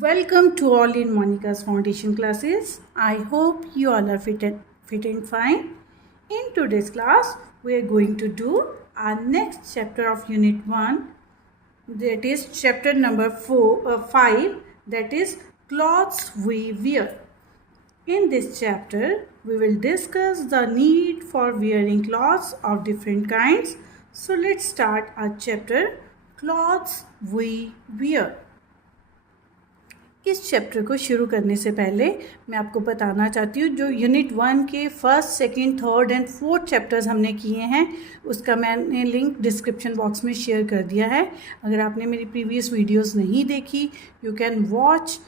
Welcome to all in Monica's foundation classes. I hope you all are fit and fine. In today's class, we are going to do our next chapter of Unit 1. That is chapter number 5. That is clothes we wear. In this chapter, we will discuss the need for wearing clothes of different kinds. So let's start our chapter, clothes we wear. इस chapter को शुरू करने से पहले मैं आपको बताना चाहती हूँ जो यूनिट 1 के first, second, third and fourth chapters हमने किए हैं उसका मैंने लिंक डिस्क्रिप्शन बॉक्स में शेयर कर दिया है. अगर आपने मेरी प्रीवियस वीडियोस नहीं देखी, you can watch.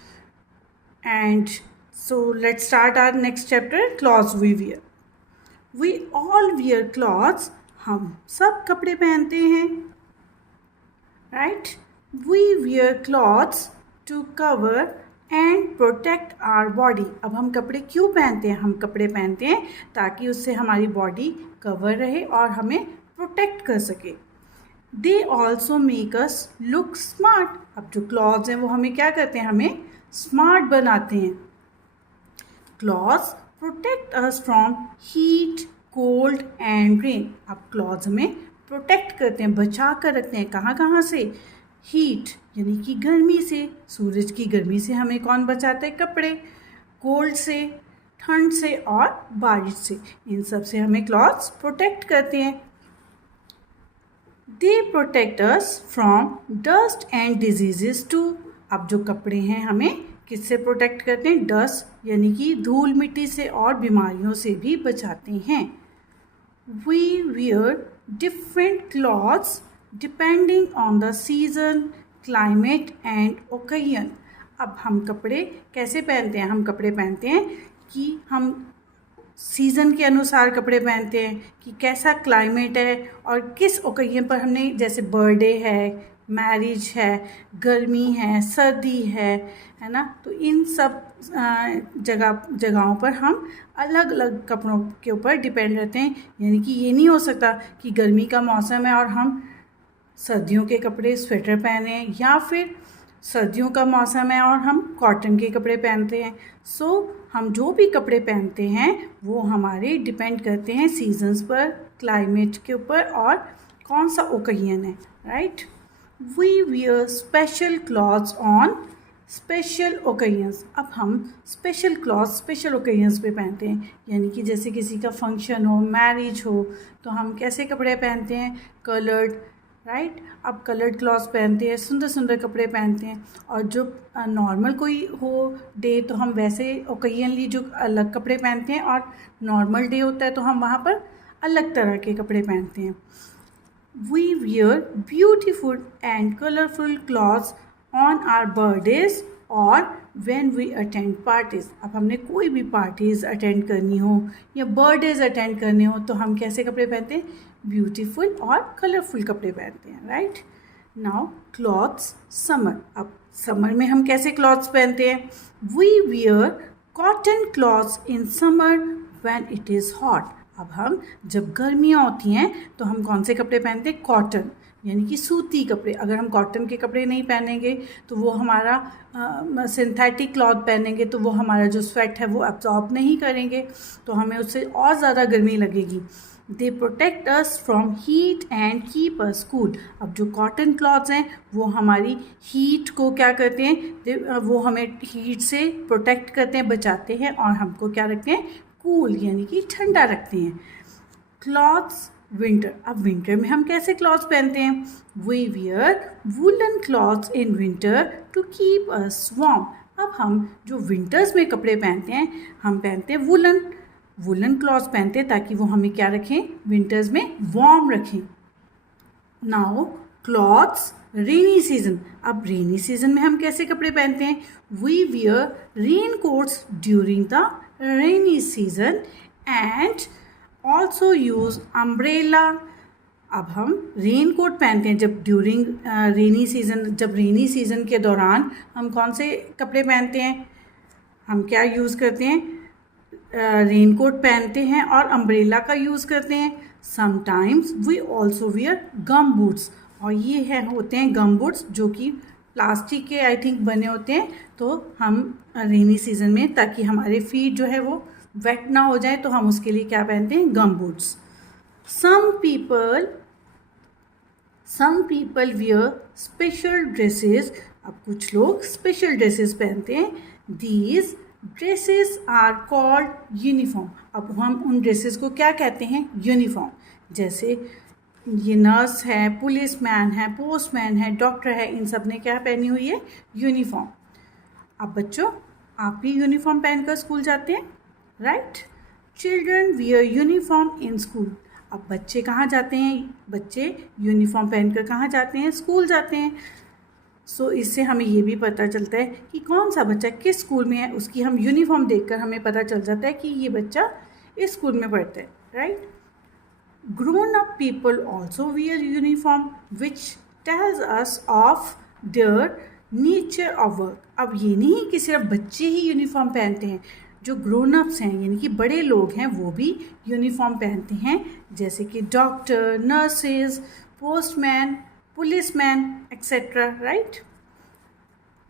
And so let's start our next chapter, clothes we wear. We all wear clothes. हम सब कपड़े पहनते हैं, right. We wear clothes to cover and protect our body. अब हम कपड़े क्यों पहनते हैं? हम कपड़े पहनते हैं ताकि उससे हमारी बॉडी कवर रहे और हमें प्रोटेक्ट कर सके. They also make us look smart. अब जो क्लॉथ्स हैं वो हमें क्या करते हैं? हमें स्मार्ट बनाते हैं. Clothes protect us from heat, cold and rain. अब क्लॉथ्स हमें प्रोटेक्ट करते हैं, बचा कर रखते हैं. कहाँ कहाँ से? हीट यानी कि गर्मी से, सूरज की गर्मी से हमें कौन बचाता है? कपड़े. कोल्ड से, ठंड से और बारिश से, इन सब से हमें क्लॉथ्स प्रोटेक्ट करते हैं. They protect us from dust and diseases too. अब जो कपड़े हैं हमें किससे प्रोटेक्ट करते हैं? डस्ट यानी कि धूल मिट्टी से और बीमारियों से भी बचाते हैं. We wear different clothes depending on the season, climate and occasion. अब हम कपड़े कैसे पहनते हैं? हम कपड़े पहनते हैं कि हम सीज़न के अनुसार कपड़े पहनते हैं कि कैसा क्लाइमेट है और किस ओकेजन पर हमने, जैसे बर्थडे है, मैरिज है, गर्मी है, सर्दी है ना. तो इन सब जगहों पर हम अलग अलग कपड़ों के ऊपर डिपेंड रहते हैं. यानी कि ये नहीं हो सकता कि गर्मी का मौसम है और हम सर्दियों के कपड़े, स्वेटर पहने, या फिर सर्दियों का मौसम है और हम कॉटन के कपड़े पहनते हैं. हम जो भी कपड़े पहनते हैं वो हमारे डिपेंड करते हैं सीजन्स पर, क्लाइमेट के ऊपर और कौन सा ओकेजन है, right. We wear special clothes on special occasions. अब हम स्पेशल क्लॉथ्स स्पेशल ओकेजन्स पे पहनते हैं. यानी कि जैसे किसी का फंक्शन हो, मैरिज हो, तो हम कैसे कपड़े पहनते हैं? Coloured, right. अब कलर्ड क्लॉथ्स पहनते हैं, सुंदर सुंदर कपड़े पहनते हैं. और जो नॉर्मल कोई हो डे तो हम वैसे ओकेजनली जो अलग कपड़े पहनते हैं, और नॉर्मल डे होता है तो हम वहाँ पर अलग तरह के कपड़े पहनते हैं. We wear beautiful and colourful clothes on our birthdays और व्हेन वी अटेंड पार्टीज़. अब हमने कोई भी पार्टीज़ अटेंड करनी हो या बर्थडेज अटेंड करने हो तो हम कैसे कपड़े पहनते हैं? ब्यूटीफुल और कलरफुल कपड़े पहनते हैं, राइट. Now clothes summer. अब समर में हम कैसे क्लॉथ्स पहनते हैं? We wear cotton clothes in summer when it is hot. अब हम जब गर्मियाँ होती हैं तो हम कौन से कपड़े पहनते हैं? कॉटन यानी कि सूती कपड़े. अगर हम कॉटन के कपड़े नहीं पहनेंगे तो वो हमारा सिंथेटिक क्लॉथ पहनेंगे तो वो हमारा जो स्वेट है वो एब्जॉर्ब नहीं करेंगे, तो हमें उससे और ज़्यादा गर्मी लगेगी. दे protect us from heat and keep us cool. अब जो कॉटन क्लॉथ्स हैं वो हमारी हीट को क्या करते हैं? वो हमें हीट से प्रोटेक्ट करते हैं, बचाते हैं, और हमको क्या रखते हैं? कूल यानी कि ठंडा रखते हैं. Clothes winter. अब विंटर में हम कैसे क्लॉथ्स पहनते हैं? We wear woollen clothes in winter to keep us warm. अब हम जो विंटर्स में कपड़े पहनते हैं, हम पहनते हैं वुलन क्लॉथ्स पहनते हैं ताकि वो हमें क्या रखें? विंटर्स में वार्म रखें. Now clothes rainy season. अब रेनी सीजन में हम कैसे कपड़े पहनते हैं? We wear raincoats during the rainy season and also use umbrella. अब हम रेन कोट पहनते हैं जब ड्यूरिंग रेनी सीजन. जब रेनी सीजन के दौरान हम कौन से कपड़े पहनते हैं? हम क्या यूज़ करते हैं? रेन कोट पहनते हैं और अम्ब्रेला का यूज़ करते हैं. Sometimes we also wear gum boots. और ये होते हैं गम बूट्स जो कि प्लास्टिक के आई थिंक बने होते हैं, तो हम रेनी सीजन में, ताकि हमारे फीट जो है वो वेट ना हो जाए, तो हम उसके लिए क्या पहनते हैं, gum boots. Some people wear special dresses. अब कुछ लोग स्पेशल ड्रेसेस पहनते हैं. These dresses are called uniform. अब हम उन ड्रेसेस को क्या कहते हैं, यूनिफॉर्म. जैसे ये नर्स है, पुलिसमैन है, पोस्टमैन है, डॉक्टर है, इन सब ने क्या पहनी हुई है, यूनिफॉर्म. अब बच्चों, आप भी यूनिफॉर्म पहनकर स्कूल जाते हैं, right? Children wear uniform in school. अब बच्चे कहाँ जाते हैं, बच्चे यूनिफॉर्म पहनकर कहाँ जाते हैं, स्कूल जाते हैं. सो इससे हमें ये भी पता चलता है कि कौन सा बच्चा किस स्कूल में है. उसकी हम यूनिफॉर्म देखकर हमें पता चल जाता है कि ये बच्चा इस स्कूल में पढ़ता है, right? Grown up people also wear uniform which tells us of their nature of work. अब ये नहीं कि सिर्फ बच्चे ही यूनिफॉर्म पहनते हैं, जो ग्रोन अप्स हैं यानी कि बड़े लोग हैं वो भी यूनिफॉर्म पहनते हैं, जैसे कि doctor, nurses, postman, policeman etcetera, right?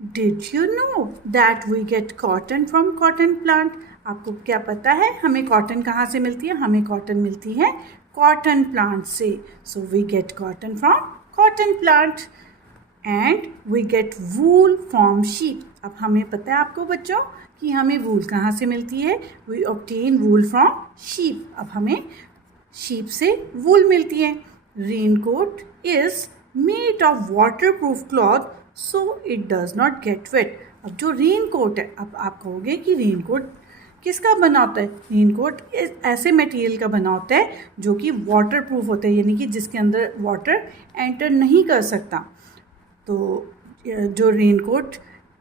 Did you know that we get cotton from cotton plant? आपको क्या पता है हमें कॉटन कहाँ से मिलती है? हमें कॉटन मिलती है कॉटन प्लांट से. So we get cotton from cotton plant. And we get wool from sheep. अब हमें पता है आपको बच्चों कि हमें वूल कहाँ से मिलती है. We obtain wool from sheep. अब हमें शीप से वूल मिलती है. Raincoat is made of waterproof cloth so it does not get wet. अब जो रेनकोट है, अब आप कहोगे कि रेनकोट किसका बना होता है. रेनकोट ऐसे मटेरियल का बना होता है जो कि वाटर प्रूफ होता है, यानी कि जिसके अंदर वाटर एंटर नहीं कर सकता. तो जो रेनकोट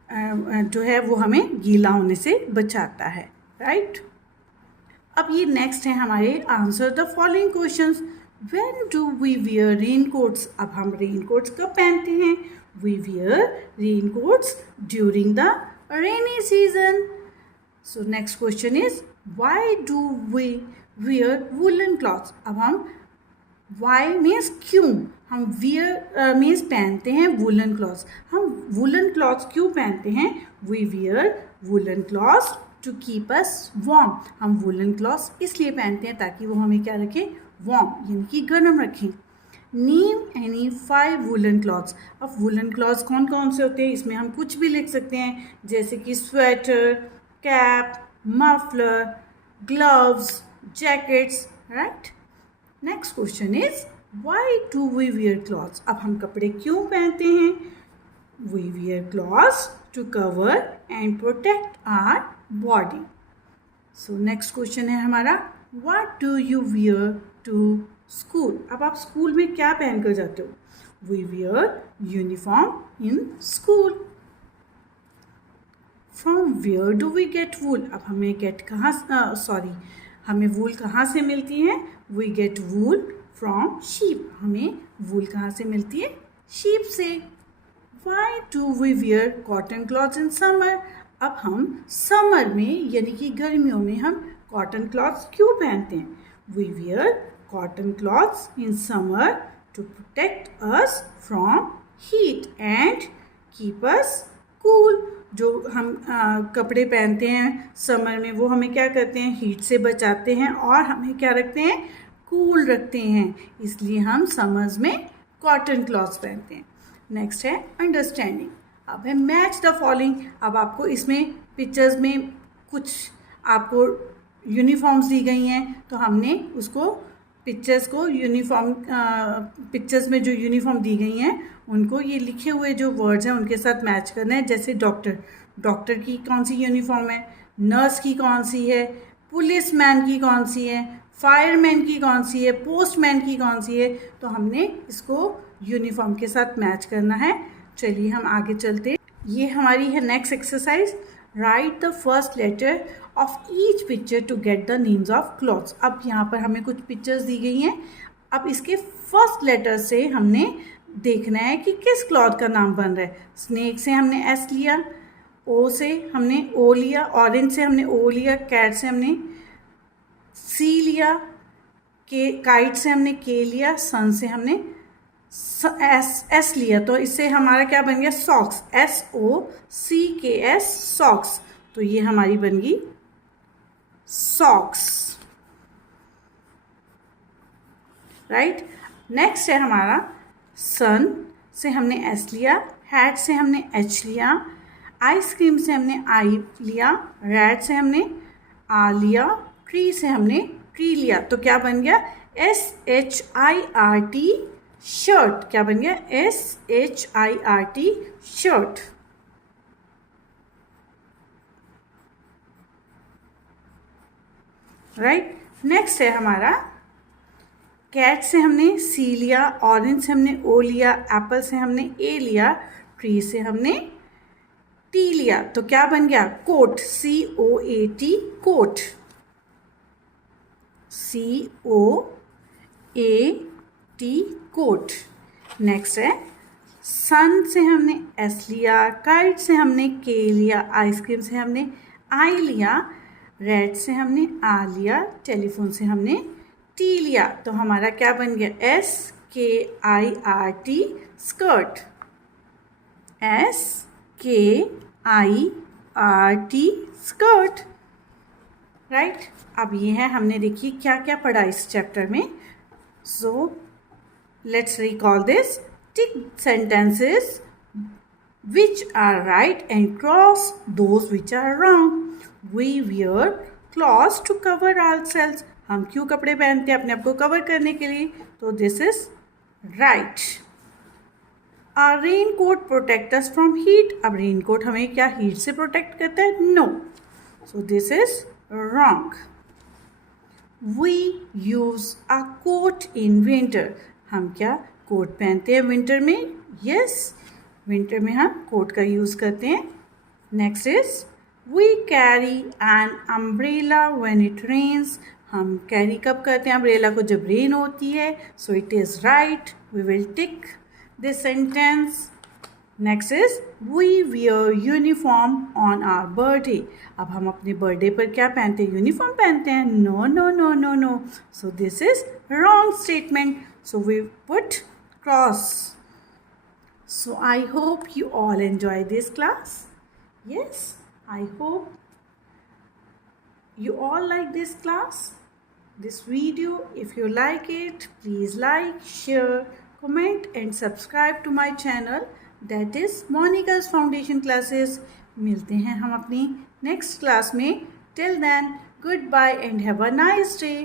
जो है वो हमें गीला होने से बचाता है, राइट? अब ये नेक्स्ट है हमारे answer the following questions. When do we wear raincoats. अब हम रेनकोट्स कब पहनते हैं. We wear raincoats during the rainy season. So next question is why do we wear woolen cloths. अब हम why means क्यों, हम wear means पहनते हैं woolen cloths. हम woolen cloths क्यों पहनते हैं. We wear woolen cloths to keep us warm. हम woolen cloths इसलिए पहनते हैं ताकि वो हमें क्या रखें, warm यानी कि गर्म रखें. Name any 5 woolen cloths. अब woolen cloths कौन कौन से होते हैं, इसमें हम कुछ भी लिख सकते हैं, जैसे कि sweater, cap, muffler, gloves, jackets, right? Next question is why do we wear clothes. अब हम कपड़े क्यों पहनते हैं. We wear clothes to cover and protect our body. So next question है हमारा what do you wear to school. अब आप स्कूल में क्या पहन कर जाते हो. We wear uniform in school. From where do we get wool. अब हमें हमें वूल कहाँ से मिलती है. We get wool from sheep. हमें वूल कहाँ से मिलती है, sheep से. Why do we wear cotton cloths in summer. अब हम समर में यानी कि गर्मियों में हम कॉटन क्लॉथ्स क्यों पहनते हैं. We wear cotton cloths in summer to protect us from heat and keep us cool. जो हम कपड़े पहनते हैं समर में वो हमें क्या करते हैं, हीट से बचाते हैं और हमें क्या रखते हैं, कूल रखते हैं. इसलिए हम समर्स में कॉटन क्लॉथ्स पहनते हैं. नेक्स्ट है अंडरस्टैंडिंग. अब है मैच द फॉलोइंग. अब आपको इसमें पिक्चर्स में कुछ आपको यूनिफॉर्म्स दी गई हैं, तो हमने उसको पिक्चर्स को पिक्चर्स में जो यूनिफॉर्म दी गई हैं उनको ये लिखे हुए जो वर्ड्स हैं उनके साथ मैच करना है. जैसे डॉक्टर की कौन सी यूनिफॉर्म है, नर्स की कौन सी है, पुलिसमैन की कौन सी है, फायरमैन की कौन सी है, पोस्टमैन की कौन सी है. तो हमने इसको यूनिफॉर्म के साथ मैच करना है. चलिए हम आगे चलते. ये हमारी है next exercise. Write the first letter of each picture to get the names of clothes. अब यहाँ पर हमें कुछ पिक्चर्स दी गई हैं. अब इसके फर्स्ट लेटर से हमने देखना है कि किस क्लॉथ का नाम बन रहा है. स्नेक से हमने एस लिया, ओ से हमने ओ लिया, ऑरेंज से हमने ओ लिया, कैट से हमने सी लिया, के काइट से हमने के लिया, सन से हमने एस लिया तो इससे हमारा क्या बन गया सॉक्स, SOCKS सॉक्स, तो ये हमारी बन गई सॉक्स, राइट। नेक्स्ट है हमारा सन से हमने एस लिया, हैट से हमने एच लिया, आइसक्रीम से हमने आई लिया, रैट से हमने आ लिया, ट्री से हमने ट्री लिया, तो क्या बन गया SHIRT शर्ट, क्या बन गया SHIRT शर्ट, राइट। नेक्स्ट है हमारा कैट से हमने सी लिया, ऑरेंज से हमने ओ लिया, एप्पल से हमने ए लिया, ट्री से हमने टी लिया, तो क्या बन गया coat, COAT coat, COAT coat. Next है सन से हमने एस लिया, काइट से हमने के लिया, आइसक्रीम से हमने आई लिया, रेड से हमने आ लिया, टेलीफोन से हमने टी लिया, तो हमारा क्या बन गया SKIRT skirt, SKIRT skirt, right. अब ये है हमने देखिए क्या क्या पढ़ा इस चैप्टर में। So let's recall this, tick sentences which are right and cross those which are wrong. We wear clothes to cover ourselves. हम क्यों कपड़े पहनते हैं? अपने आप को कवर करने के लिए, तो this is right. Our raincoat protect us from heat. अब रेनकोट हमें क्या हीट से प्रोटेक्ट करता है? No, so this is wrong. We use a coat in winter. हम क्या कोट पहनते हैं विंटर में? यस, विंटर में हम कोट का यूज करते हैं। Next is we carry an umbrella when it rains. हम कैरी कब करते हैं अम्ब्रेला को? जब रेन होती है। So it is right, we will tick this sentence. Next is we wear uniform on our birthday. अब हम अपने बर्थडे पर क्या पहनते हैं? यूनिफॉर्म पहनते हैं? No no no no no, so this is wrong statement, so we put cross. So I hope you all enjoy this class. Yes, I hope you all like this class, this video. If you like it, please like, share, comment and subscribe to my channel, that is Monica's Foundation Classes. मिलते हैं हम अपनी next class में. Till then, goodbye and have a nice day.